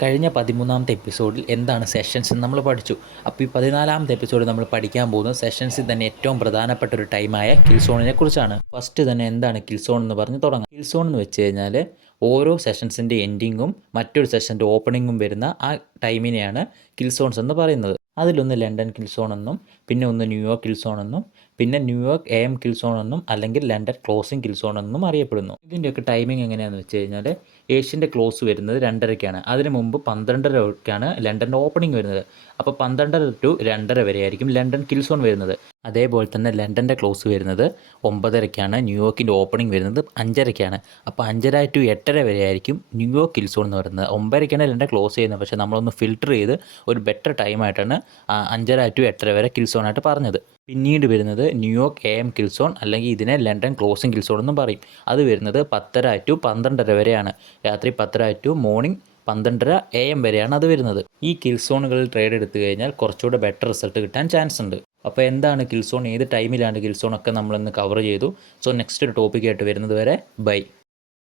കഴിഞ്ഞ 13ാമത്തെ എപ്പിസോഡിൽ എന്താണ് സെഷൻസ് എന്ന് നമ്മൾ പഠിച്ചു. അപ്പോൾ ഈ 14ാമത്തെ എപ്പിസോഡിൽ നമ്മൾ പഠിക്കാൻ പോകുന്നത് സെഷൻസിൽ തന്നെ ഏറ്റവും പ്രധാനപ്പെട്ട ഒരു ടൈമായ കിൽ സോണിനെ കുറിച്ചാണ്. ഫസ്റ്റ് തന്നെ എന്താണ് കിൽ സോൺ എന്ന് പറഞ്ഞ് തുടങ്ങാം. കിൽ സോൺ എന്ന് വെച്ച് കഴിഞ്ഞാൽ ഓരോ സെഷൻസിൻ്റെ എൻഡിങ്ങും മറ്റൊരു സെഷൻ്റെ ഓപ്പണിങ്ങും വരുന്ന ആ ടൈമിനെയാണ് കിൽ സോൺസ് എന്ന് പറയുന്നത്. അതിലൊന്ന് ലണ്ടൻ കിൽ സോൺ എന്നും, പിന്നെ ഒന്ന് ന്യൂയോർക്ക് കിൽ സോൺ എന്നും, പിന്നെ ന്യൂയോർക്ക് AM കിൽ സോൺ എന്നും, അല്ലെങ്കിൽ ലണ്ടൻ ക്ലോസിംഗ് കിൽ സോൺ എന്നും അറിയപ്പെടുന്നു. ഇതിൻ്റെയൊക്കെ ടൈമിംഗ് എങ്ങനെയാണെന്ന് വെച്ച് കഴിഞ്ഞാൽ ഏഷ്യൻ്റെ ക്ലോസ് വരുന്നത് 2:30-ക്കാണ്. അതിന് മുമ്പ് 12:30-ക്കാണ് ലണ്ടൻ്റെ ഓപ്പണിംഗ് വരുന്നത്. അപ്പോൾ 12:30 to 2:30 വരെ ആയിരിക്കും ലണ്ടൻ കിൽ സോൺ വരുന്നത്. അതേപോലെ തന്നെ ലണ്ടൻ്റെ ക്ലോസ് വരുന്നത് 9:30-ക്കാണ്. ന്യൂയോർക്കിൻ്റെ ഓപ്പണിംഗ് വരുന്നത് 5:30-ക്കാണ്. അപ്പോൾ 5:30 to 8:30 വരെ ആയിരിക്കും ന്യൂയോർക്ക് കിൽ സോൺ എന്ന് പറയുന്നത്. 9:30-ക്കാണ് ലണ്ടൻ ക്ലോസ് ചെയ്യുന്നത്. പക്ഷേ നമ്മളൊന്ന് ഫിൽട്ടർ ചെയ്ത് ഒരു ബെറ്റർ ടൈമായിട്ടാണ് 5:30 to 8:30 വരെ കിൽ സോണായിട്ട് പറഞ്ഞത്. പിന്നീട് വരുന്നത് ന്യൂയോർക്ക് AM കിൽ സോൺ, അല്ലെങ്കിൽ ഇതിനെ ലണ്ടൻ ക്ലോസിംഗ് കിൽ സോൺ എന്നും പറയും. അത് വരുന്നത് 10:30 to 12:30 വരെയാണ്. രാത്രി 10:30 to മോർണിംഗ് 12:30 AM വരെയാണ് അത് വരുന്നത്. ഈ കിൽ സോണുകളിൽ ട്രേഡ് എടുത്തു കഴിഞ്ഞാൽ കുറച്ചുകൂടെ ബെറ്റർ റിസൾട്ട് കിട്ടാൻ ചാൻസ് ഉണ്ട്. അപ്പോൾ എന്താണ് കിൽ സോൺ, ഏത് ടൈമിലാണ് കിൽ സോൺ ഒക്കെ നമ്മളിന്ന് കവർ ചെയ്തു. സോ നെക്സ്റ്റ് ഒരു ടോപ്പിക്കായിട്ട് വരുന്നത് വരെ ബൈ.